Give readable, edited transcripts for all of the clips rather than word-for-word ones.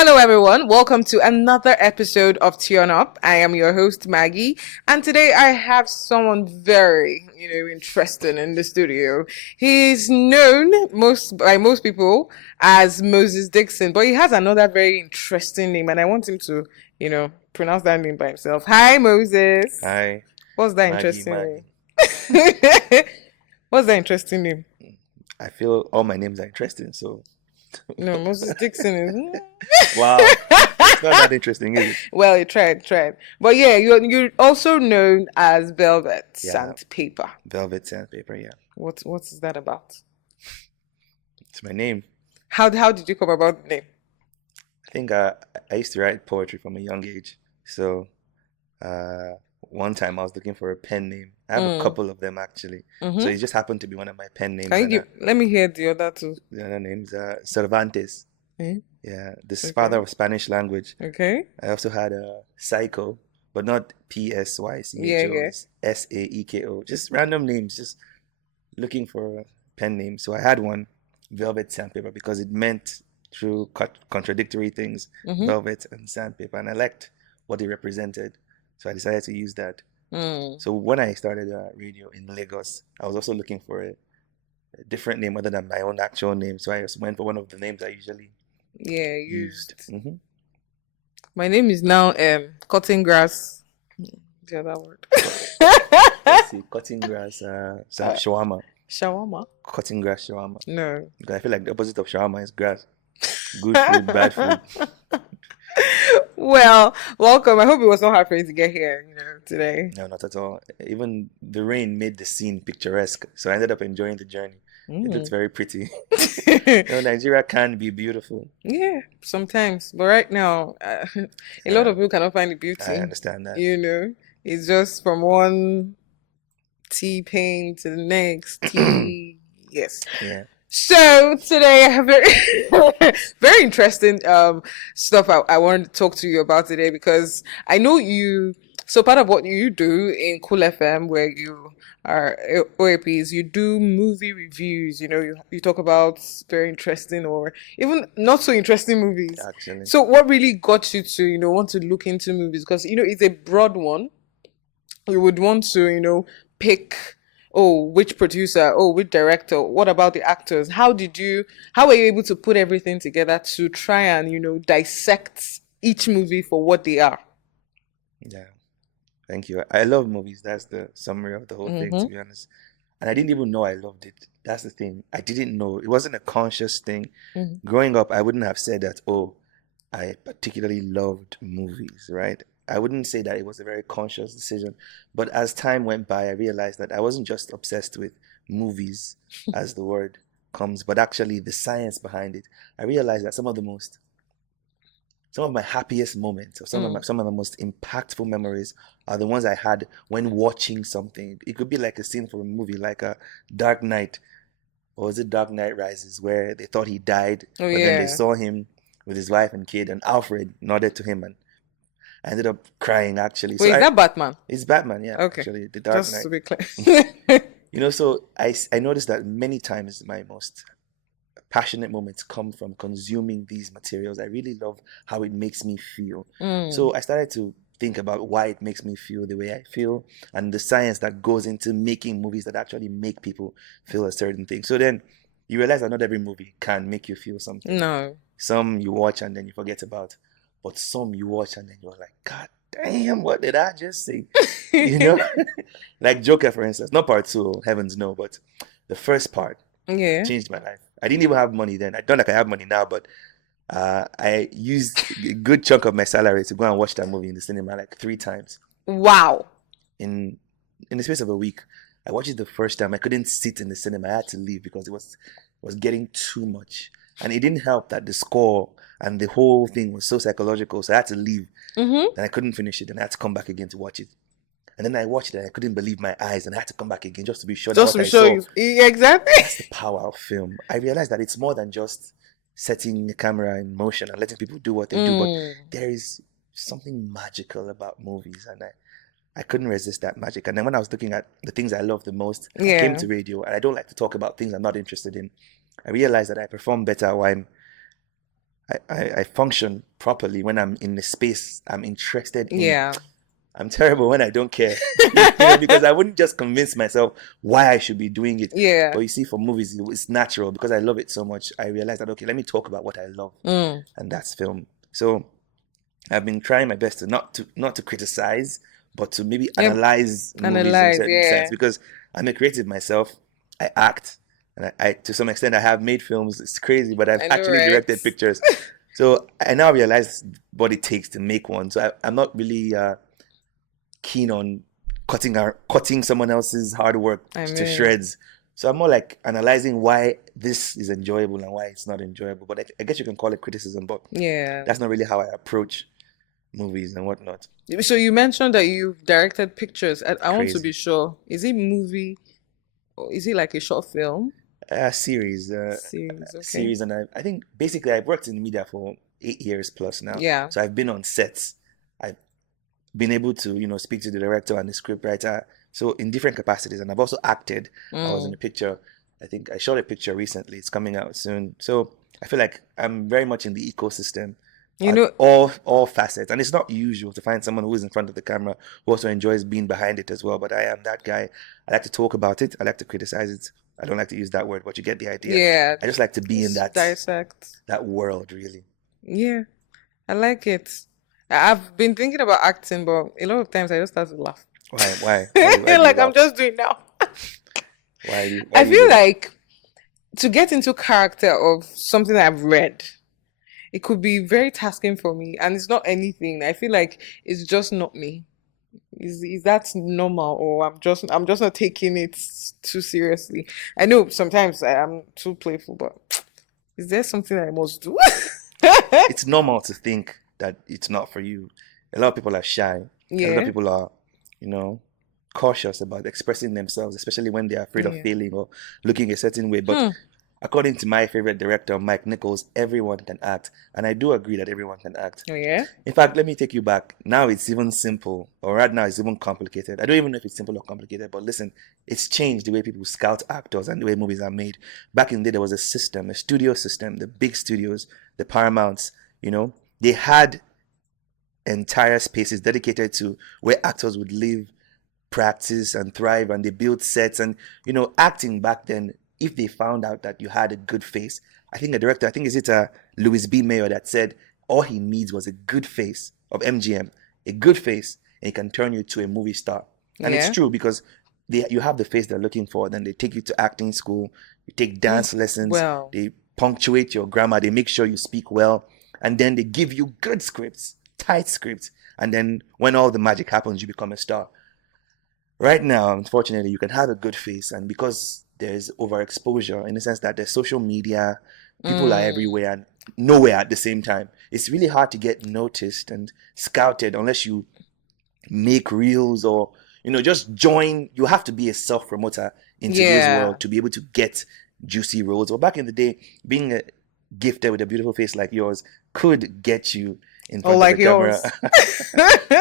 Hello, everyone. Welcome to another episode of Tune Up. I am your host, Maggie, and today I have someone very, interesting in the studio. He's known by most people as Moses Dixon, but he has another very interesting name, and I want him to, pronounce that name by himself. Hi, Moses. Hi, What's that Maggie, interesting Maggie. name? What's that interesting name? I feel all my names are interesting, so No, Moses Dixon is. wow, it's not that interesting, is it? Well, you tried. But yeah, you're also known as Velvet Yeah. Sandpaper. Velvet Sandpaper, yeah. What is that about? It's my name. How did you come about the name? I think I used to write poetry from a young age. So one time I was looking for a pen name. I have a couple of them actually. Mm-hmm. So it just happened to be one of my pen names. Can you let me hear the other two? The other names are Cervantes. Eh? Yeah, this Okay. father of Spanish language. Okay. I also had a Psycho, but not Psycho. Yeah. Saeko. Just random names, just looking for a pen name. So I had one, Velvet Sandpaper, because it meant through contradictory things, Mm-hmm. velvet and sandpaper, and I liked what it represented. So I decided to use that. So when I started radio in Lagos, I was also looking for a different name other than my own actual name. So I just went for one of the names I usually Yeah, used. Mm-hmm. My name is now cutting grass. The other word. Let's see, cutting grass, shawarma. Shawarma? Cutting grass shawarma. No. Because I feel like the opposite of shawarma is grass. Good food, bad food. Well, welcome. I hope it was not hard for you to get here, today. No, not at all. Even the rain made the scene picturesque, so I ended up enjoying the journey. It looks very pretty. Nigeria can be beautiful. Yeah, sometimes. But right now, a lot of people cannot find the beauty. I understand that. It's just from one T-pain to the next T. Yes. Yeah. So today I have very, very interesting stuff I wanted to talk to you about today, because I know you. So part of what you do in Cool FM, where you are OAPs, you do movie reviews. You talk about very interesting or even not so interesting movies. Actually. So what really got you to want to look into movies? Because it's a broad one. You would want to pick. Oh, which producer? Oh, which director? What about the actors? How were you able to put everything together to try and, dissect each movie for what they are? Yeah. Thank you. I love movies. That's the summary of the whole thing, to be honest. And I didn't even know I loved it. That's the thing. I didn't know. It wasn't a conscious thing. Growing up, I wouldn't have said that, I particularly loved movies, right? I wouldn't say that it was a very conscious decision. But as time went by, I realized that I wasn't just obsessed with movies, as the word comes, but actually the science behind it. I realized that some of my happiest moments, or some of the most impactful memories, are the ones I had when watching something. It could be like a scene from a movie, like a Dark Knight, or was it Dark Knight Rises, where they thought he died, but then they saw him with his wife and kid, and Alfred nodded to him, and I ended up crying, actually. Wait, is that Batman? It's Batman, yeah. Okay. Actually, the Dark Just Knight. to be clear. So I noticed that many times my most passionate moments come from consuming these materials. I really love how it makes me feel. So I started to think about why it makes me feel the way I feel, and the science that goes into making movies that actually make people feel a certain thing. So then you realize that not every movie can make you feel something. No. Some you watch and then you forget about, but some you watch and then you're like, God damn, what did I just say? Like Joker, for instance. Not part 2, heavens no, but the first part changed my life. I didn't even have money then. I don't like I have money now, but I used a good chunk of my salary to go and watch that movie in the cinema like 3 times. Wow. In the space of a week. I watched it the first time. I couldn't sit in the cinema. I had to leave because it was getting too much. And it didn't help that the score and the whole thing was so psychological. So I had to leave. And I couldn't finish it. And I had to come back again to watch it. And then I watched it and I couldn't believe my eyes. And I had to come back again just to be sure Just that to show you. Exactly. That's the power of film. I realized that it's more than just setting the camera in motion and letting people do what they do. But there is something magical about movies. And I couldn't resist that magic. And then when I was looking at the things I love the most, I came to radio. And I don't like to talk about things I'm not interested in. I realized that I perform better when I function properly when I'm in the space I'm interested in. Yeah. I'm terrible when I don't care, because I wouldn't just convince myself why I should be doing it. Yeah. But you see, for movies, it's natural because I love it so much. I realized that, okay, let me talk about what I love, and that's film. So I've been trying my best to not to criticize, but to maybe Yep. analyze movies in a Analyze, certain yeah. sense, because I'm a creative myself. I act, and I to some extent I have made films. It's crazy, but I've I know, actually right? directed pictures. So I now realize what it takes to make one. So I'm not really keen on cutting someone else's hard work I to mean, shreds. So I'm more like analyzing why this is enjoyable and why it's not enjoyable. But I guess you can call it criticism, but yeah. that's not really how I approach movies and whatnot. So you mentioned that you've directed pictures. I want to Crazy. be sure. Is it movie or is it like a short film Series, series? Okay. series, and I think basically I've worked in media for 8 years plus now. Yeah. So I've been on sets. I've been able to, speak to the director and the scriptwriter. So in different capacities, and I've also acted. I was in a picture. I think I shot a picture recently. It's coming out soon. So I feel like I'm very much in the ecosystem You at know, all facets, and it's not usual to find someone who is in front of the camera who also enjoys being behind it as well. But I am that guy. I like to talk about it. I like to criticize it. I don't like to use that word, but you get the idea. yeah, I just like to be in just that dissect. world, really. Yeah, I like it. I've been thinking about acting, but a lot of times I just start to laugh. Why do you Like I'm laugh? just doing now. Why I do you feel do that? like to get into character of something I've read, it could be very tasking for me, and it's not anything. I feel like it's just not me. Is that normal, or I'm just not taking it too seriously? I know sometimes I am too playful, but is there something I must do? It's normal to think that it's not for you. A lot of people are shy. A lot of Yeah, people are, you know, cautious about expressing themselves, especially when they're afraid of yeah. failing or looking a certain way. But according to my favorite director, Mike Nichols, everyone can act. And I do agree that everyone can act. Oh yeah. In fact, let me take you back. Now it's even simple, or right now it's even complicated. I don't even know if it's simple or complicated, but listen, it's changed the way people scout actors and the way movies are made. Back in the day, there was a system, a studio system, the big studios, the Paramounts, they had entire spaces dedicated to where actors would live, practice, and thrive, and they built sets. And, acting back then, if they found out that you had a good face, I think a director, I think is it Louis B. Mayer that said all he needs was a good face of MGM, a good face, and he can turn you to a movie star. And it's Yeah. true because you have the face they're looking for. Then they take you to acting school, you take dance lessons, Well, they punctuate your grammar, they make sure you speak well, and then they give you good scripts, tight scripts. And then when all the magic happens, you become a star. Right now, unfortunately, you can have a good face, and because there's overexposure in the sense that there's social media, people are everywhere and nowhere at the same time. It's really hard to get noticed and scouted unless you make reels or just join. You have to be a self-promoter in today's yeah. world to be able to get juicy roles. Or back in the day, being gifted with a beautiful face like yours could get you in Oh, front of like the camera.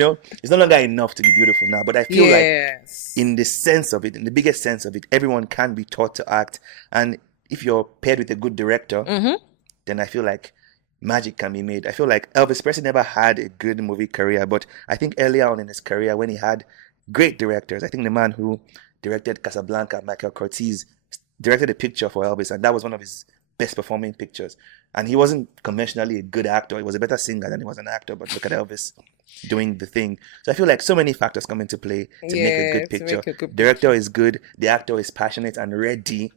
yours. It's no longer enough to be beautiful now. But I feel like Yes. in the sense of it, in the biggest sense of it, everyone can be taught to act. And if you're paired with a good director, then I feel like magic can be made. I feel like Elvis Presley never had a good movie career, but I think earlier on in his career, when he had great directors, I think the man who directed Casablanca, Michael Curtiz, directed a picture for Elvis, and that was one of his best performing pictures. And he wasn't conventionally a good actor. He was a better singer than he was an actor, but look at Elvis doing the thing. So I feel like so many factors come into play to make a Yeah, good to picture. make a good Director picture. is good, the actor is passionate and ready.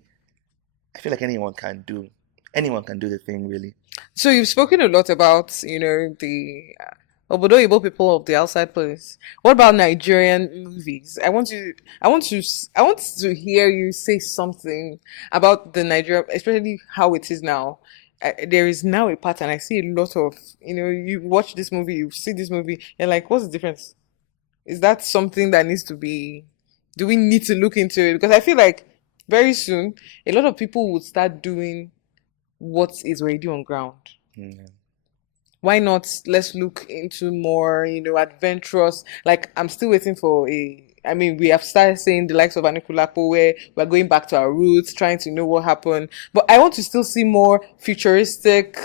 I feel like anyone can do the thing, really. So you've spoken a lot about, the Obodo Igbo people of the outside place. What about Nigerian movies? I want to hear you say something about the Nigeria, especially how it is now. There is now a pattern. I see a lot of, you watch this movie, you see this movie, you're like, what's the difference? Is that something that needs to be, do we need to look into it? Because I feel like very soon, a lot of people would start doing what is already on ground. Yeah. Why not? Let's look into more, adventurous. Like I'm still waiting for I mean, we have started saying the likes of Anikulapo where we're going back to our roots, trying to know what happened. But I want to still see more futuristic,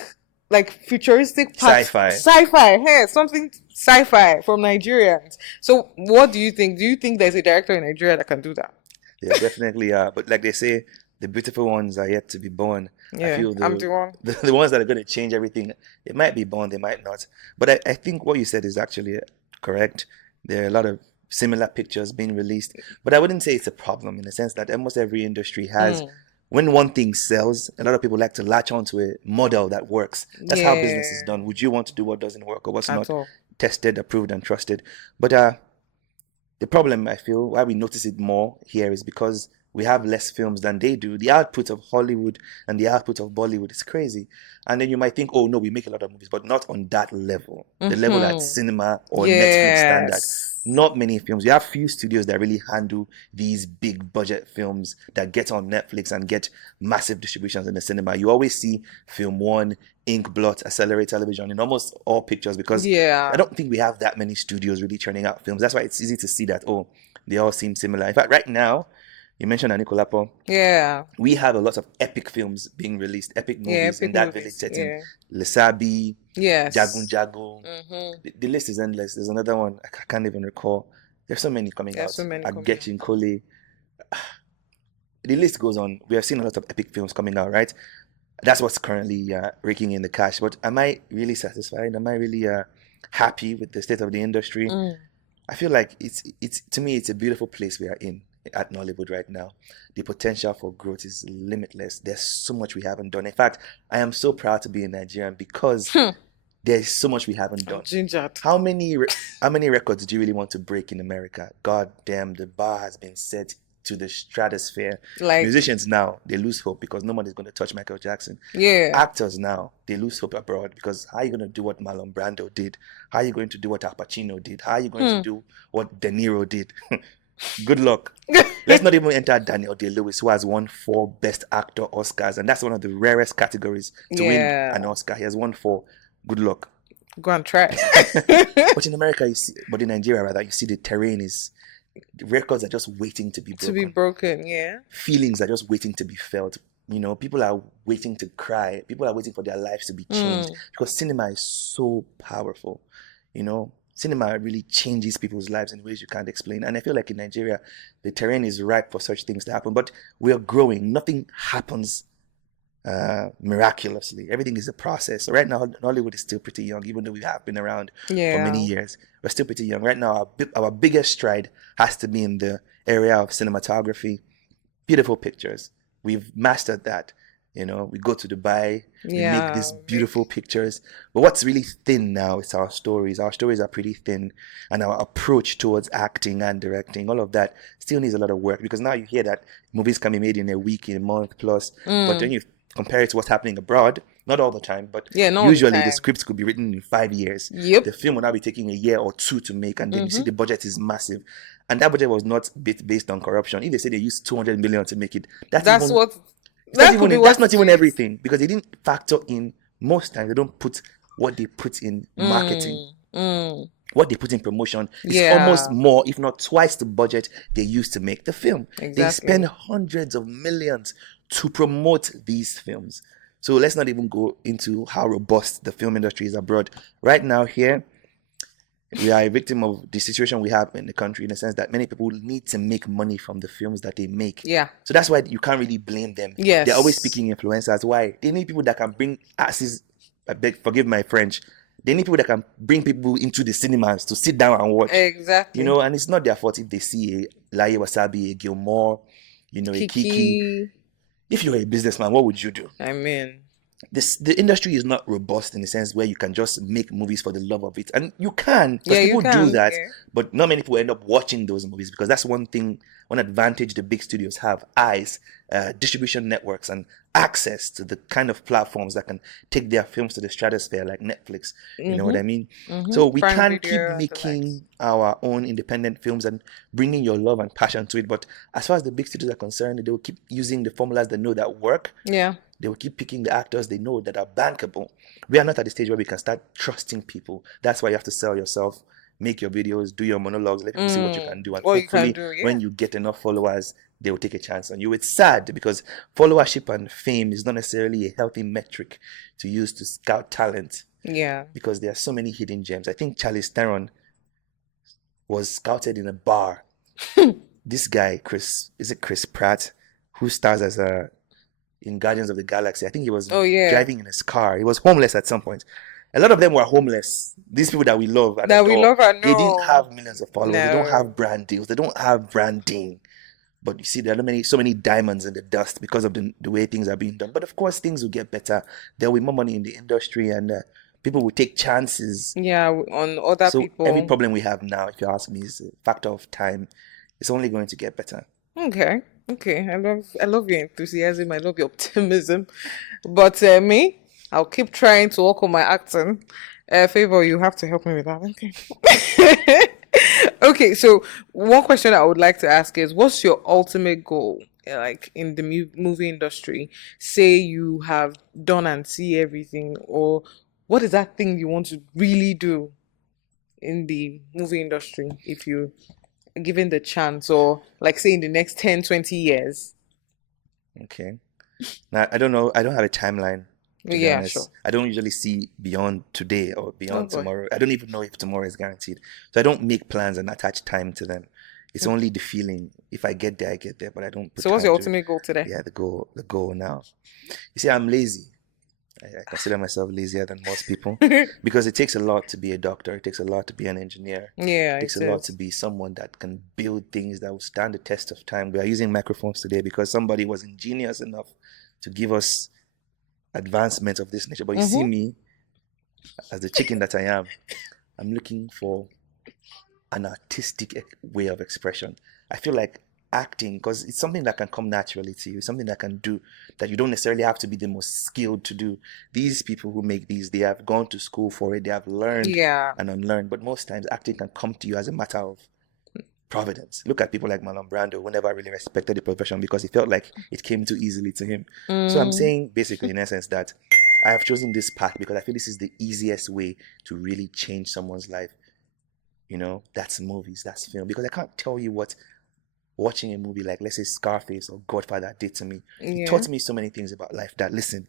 like futuristic parts, Sci-fi. sci-fi, hey, something sci-fi from Nigerians. So what do you think? Do you think there's a director in Nigeria that can do that? There definitely are. But like they say, the beautiful ones are yet to be born. I Yeah, feel I'm the one. the ones that are going to change everything, they might be born, they might not. But I think what you said is actually correct. There are a lot of similar pictures being released. But I wouldn't say it's a problem in the sense that almost every industry has, when one thing sells, a lot of people like to latch onto a model that works. That's how business is Yeah, done. Would you want to do what doesn't work or what's at not all. tested, approved, and trusted? But the problem, I feel, why we notice it more here is because we have less films than they do. The output of Hollywood and the output of Bollywood is crazy. And then you might think, oh no, we make a lot of movies, but not on that level. The level at cinema or Netflix standard. Yes. Not many films. We have few studios that really handle these big budget films that get on Netflix and get massive distributions in the cinema. You always see Film One, Ink Blot, Accelerate Television in almost all pictures because Yeah. I don't think we have that many studios really churning out films. That's why it's easy to see that, oh, they all seem similar. In fact, right now, you mentioned Anikulapo. Yeah. We have a lot of epic films being released, epic Yeah, movies in epic that movies. village setting. Yeah. Lesabi, Yes. Jagun Jagun. Mm-hmm. The list is endless. There's another one I can't even recall. There's so many coming There's out. so many coming out. Agechi Nkole. The list goes on. We have seen a lot of epic films coming out, right? That's what's currently raking in the cash. But am I really satisfied? Am I really happy with the state of the industry? I feel like it's to me it's a beautiful place we are in at Nollywood right now. The potential for growth is limitless. There's so much we haven't done. In fact, I am so proud to be a Nigerian because there's so much we haven't done. Gingered. How many records do you really want to break in America? God damn, the bar has been set to the stratosphere. Like Musicians now, they lose hope because nobody's going to touch Michael Jackson. yeah. Actors now, they lose hope abroad because how are you going to do what Marlon Brando did? How are you going to do what Al Pacino did? How are you going to do what De Niro did? Good luck. Let's not even enter Daniel Day-Lewis, who has won 4 Best Actor Oscars, and that's one of the rarest categories to win an Oscar. He has won 4. Good luck. Go and try. But in America, but in Nigeria rather, you see the terrain is, the records are just waiting to be broken. To be broken, yeah. Feelings are just waiting to be felt. You know, people are waiting to cry. People are waiting for their lives to be changed because cinema is so powerful. You know, cinema really changes people's lives in ways you can't explain. And I feel like in Nigeria, the terrain is ripe for such things to happen. But we are growing. Nothing happens miraculously. Everything is a process. So right now, Hollywood is still pretty young, even though we have been around for many years. We're still pretty young. Right now, our biggest stride has to be in the area of cinematography. Beautiful pictures. We've mastered that. You know, we go to Dubai, we make these beautiful pictures. But what's really thin now is our stories. Our stories are pretty thin. And our approach towards acting and directing, all of that still needs a lot of work. Because now you hear that movies can be made in a week, in a month plus. But then you compare it to what's happening abroad, not all the time, but usually the scripts could be written in 5 years. The film will now be taking a year or 2 to make, and then you see the budget is massive. And that budget was not based on corruption. If they say they used 200 million to make it, that's not even everything, because they didn't factor in, most times they don't put what they put in marketing. What they put in promotion is almost more, if not twice, the budget they used to make the film. They spend hundreds of millions to promote these films. So let's not even go into how robust the film industry is abroad. Right now here, we are a victim of the situation we have in the country, in the sense that many people need to make money from the films that they make. So that's why you can't really blame them. They're always speaking influencers. Why? They need people that can bring asses, forgive my French, they need people that can bring people into the cinemas to sit down and watch. Exactly. You know, and it's not their fault if they see a Laye Wasabi, a Gilmore, you know, a Kiki. If you're a businessman, what would you do? I mean, the industry is not robust in the sense where you can just make movies for the love of it. And you can, because people do that, but not many people end up watching those movies, because that's one advantage the big studios have: eyes, distribution networks, and access to the kind of platforms that can take their films to the stratosphere, like Netflix. You know what I mean? So we can't keep making our own independent films and bringing your love and passion to it. But as far as the big studios are concerned, they will keep using the formulas they know that work. They will keep picking the actors they know that are bankable. We are not at the stage where we can start trusting people. That's why you have to sell yourself, make your videos, do your monologues, let people see what you can do. And hopefully, when you get enough followers, they will take a chance on you. It's sad because followership and fame is not necessarily a healthy metric to use to scout talent. Yeah. Because there are so many hidden gems. I think Charlize Theron was scouted in a bar. This guy, Chris Pratt, who stars as in Guardians of the Galaxy. I think he was driving in his car. He was homeless at some point. A lot of them were homeless. These people that we love and adore, they didn't have millions of followers. They don't have brand deals. They don't have branding. But you see, there are so many diamonds in the dust because of the way things are being done. But of course, things will get better. There will be more money in the industry, and people will take chances. Yeah, on other people. So every problem we have now, if you ask me, is a factor of time. It's only going to get better. Okay. I love your enthusiasm. I love your optimism. But me, I'll keep trying to work on my acting. Favor, you have to help me with that. Okay. Okay, so one question I would like to ask is, what's your ultimate goal, like in the movie industry? Say you have done and see everything, or what is that thing you want to really do in the movie industry if you given the chance, or like say in the next 10, 20 years? Okay. Now, I don't know. I don't have a timeline, to be honest. Sure. I don't usually see beyond today or beyond tomorrow. I don't even know if tomorrow is guaranteed. So I don't make plans and attach time to them. It's only the feeling. If I get there, I get there, but I don't put So what's your ultimate goal today? Yeah, the goal now. You see, I'm lazy. I consider myself lazier than most people because it takes a lot to be a doctor. It takes a lot to be an engineer. Yeah, it takes a lot to be someone that can build things that will stand the test of time. We are using microphones today because somebody was ingenious enough to give us advancement of this nature. But you see me, as the chicken that I am, I'm looking for an artistic way of expression. I feel like acting, because it's something that can come naturally to you, something that can do, that you don't necessarily have to be the most skilled to do. These people who make these, they have gone to school for it, they have learned and unlearned, but most times acting can come to you as a matter of providence. Look at people like Marlon Brando, who never really respected the profession because he felt like it came too easily to him. So I'm saying basically in essence that I have chosen this path because I feel this is the easiest way to really change someone's life. You know, that's movies, that's film, because I can't tell you what watching a movie like, let's say, Scarface or Godfather did to me. It taught me so many things about life that, listen,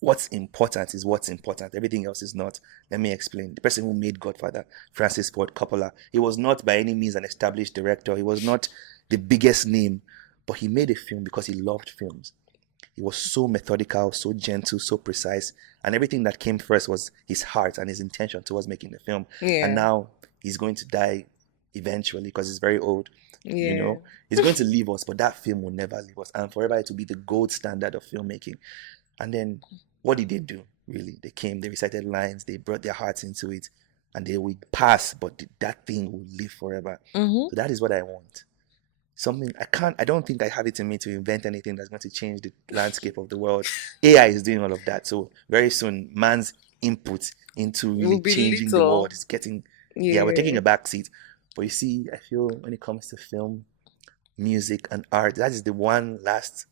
what's important is what's important. Everything else is not. Let me explain. The person who made Godfather, Francis Ford Coppola, he was not by any means an established director. He was not the biggest name, but he made a film because he loved films. He was so methodical, so gentle, so precise. And everything that came first was his heart and his intention towards making the film. And now he's going to die eventually because he's very old. You know, he's going to leave us, but that film will never leave us, and forever it will be the gold standard of filmmaking. And then what did they do? Really, they came, they recited lines, they brought their hearts into it, and they will pass, but that thing will live forever. So that is what I want. Something I don't think I have it in me to invent anything that's going to change the landscape of the world. AI is doing all of that, so very soon man's input into really changing the world is getting we're taking a back seat. But you see, I feel when it comes to film, music, and art, that is the one last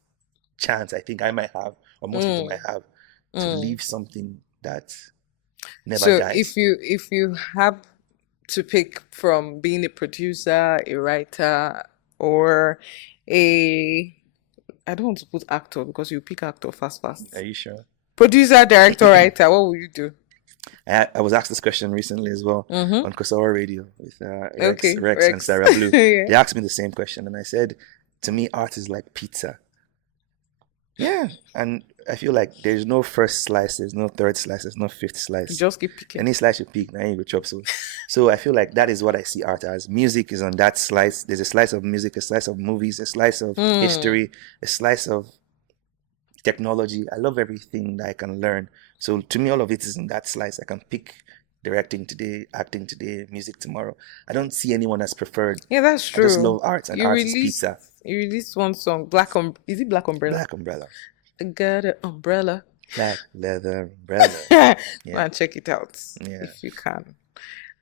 chance I think I might have, or most people might have, to leave something that never dies. So if you have to pick from being a producer, a writer, or I don't want to put actor because you pick actor fast. Are you sure? Producer, director, writer, what will you do? I was asked this question recently as well on Kosawa Radio with Rex and Sarah Blue. They asked me the same question, and I said, to me, art is like pizza. Yeah, and I feel like there's no first slice, there's no third slice, there's no fifth slice. You just keep picking. Any slice you pick, now you go chop. So I feel like that is what I see art as. Music is on that slice. There's a slice of music, a slice of movies, a slice of history, a slice of technology. I love everything that I can learn. So to me, all of it is in that slice. I can pick directing today, acting today, music tomorrow. I don't see anyone as preferred. Yeah, that's true. I just love art, and art is pizza. You released one song, is it Black Umbrella? Black Umbrella. I got an umbrella. Black leather umbrella. Man, check it out if you can.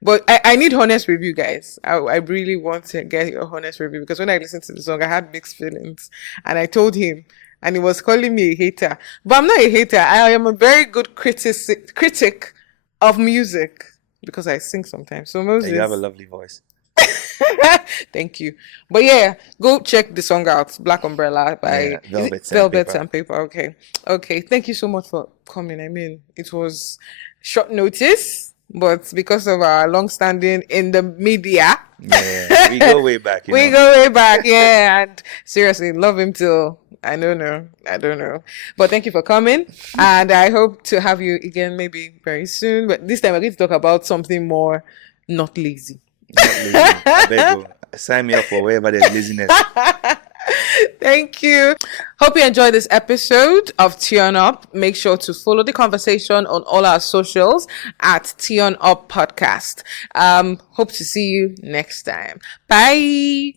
But I need honest review, guys. I really want to get your honest review, because when I listened to the song, I had mixed feelings. And I told him, and he was calling me a hater. But I'm not a hater. I am a very good critic of music, because I sing sometimes. So Moses, you have a lovely voice. Thank you. But yeah, go check the song out, Black Umbrella by Velvet Sandpaper. Okay. Okay. Thank you so much for coming. I mean, it was short notice, but because of our long standing in the media. Yeah, we go way back. We go way back, yeah. And seriously, love him till I don't know. But thank you for coming, and I hope to have you again maybe very soon. But this time we're going to talk about something more not lazy. Not lazy. I beg you, sign me up for wherever there's laziness. Thank you. Hope you enjoyed this episode of Tion Up. Make sure to follow the conversation on all our socials at Tion Up Podcast. Hope to see you next time. Bye.